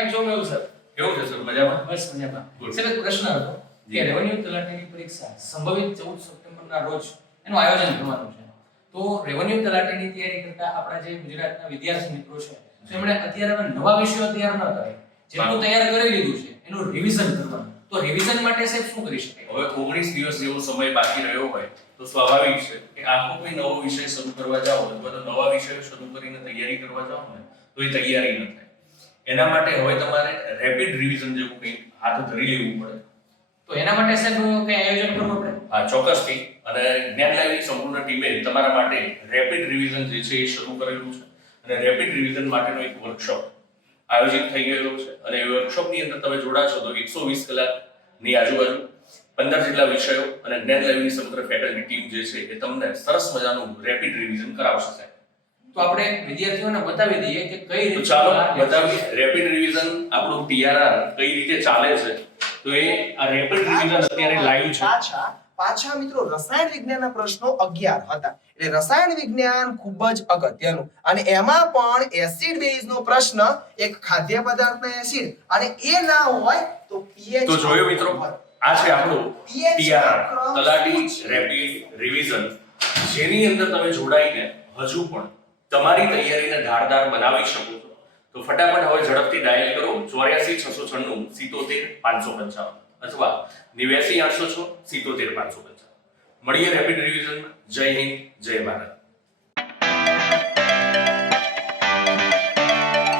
કેમ છો મેહુલ સર? કેવું છે સર, મજામાં? બસ મજામાં. Good. સર, એક પ્રશ્ન હતો કે રેવન્યુ તલાટીની પરીક્ષા સંભવિત 14 સપ્ટેમ્બરના રોજ એનું આયોજન કરવાનું છે. તો રેવન્યુ તલાટીની તૈયારી કરતા આપણા જે ગુજરાતના વિદ્યાર્થી મિત્રો છે, તો એમણે અત્યારે નવા વિષયો તૈયાર ન કરે, જેટલું તૈયાર કરી લીધું છે એનું રિવિઝન કરવાનું. તો રિવિઝન માટે સાહેબ શું કરી શકાય? હવે 19 દિવસ જેવો સમય બાકી રહ્યો હોય તો સ્વાભાવિક છે કે આખો કોઈ નવો વિષય શરૂ કરવા જાઓ અથવા તો નવા વિષયો શરૂ કરીને તૈયારી કરવા જાઓ ને તો એ તૈયારી ન થાય. એના માટે હવે તમારે રેપિડ રિવિઝન જેવું કંઈક હાથ ધરી લેવું પડે. તો એના માટે સાહેબ કઈ આયોજન કરવું પડે? હા, ચોક્કસથી. અને જ્ઞાન લાઈવની સંપૂર્ણ ટીમે તમારા માટે રેપિડ રિવિઝન જે છે એ શરૂ કરેલું છે અને રેપિડ રિવિઝન માટેનો એક વર્કશોપ આયોજિત થઈ ગયેલો છે અને એ વર્કશોપની અંદર તમે જોડાશો તો 120 કલાકની આજુબાજુ 15 જેટલા વિષયો અને જ્ઞાન લાઈવની સમગ્ર ફેકલ્ટી ટીમ જે છે એ તમને સરસ મજાનું રેપિડ રિવિઝન કરાવશે સાહેબ. તો આપણે વિદ્યાર્થીઓને બતાવી દઈએ કે કઈ તો રીતે ચાલો બતાવીએ રેપિડ રિવિઝન આપણું TRR કઈ રીતે ચાલે છે. તો એ આ રેપિડ રિવિઝન અત્યારે લાઈવ છે. પાછા મિત્રો રસાયણ વિજ્ઞાનના પ્રશ્નો 11 હતા. એટલે રસાયણ વિજ્ઞાન ખૂબ જ અગત્યનું અને એમાં પણ એસિડ બેઝ નો પ્રશ્ન, એક ખાદ્ય પદાર્થના એસિડ અને એ ના હોય તો pH. તો જોયો મિત્રો, આ છે આપણું TRR તલાટી રેપિડ રિવિઝન, જેની અંદર તમે જોડાઈને હજુ પણ તમારી તૈયારીને ધારદાર બનાવી શકો છો. તો ફટાફટ હવે ઝડપથી ડાયલ કરો 84 696 77 555 અથવા 89 806 77 555. મળીએ રેપિડ રિવિઝનમાં. જય હિન્દ, જય ભારત.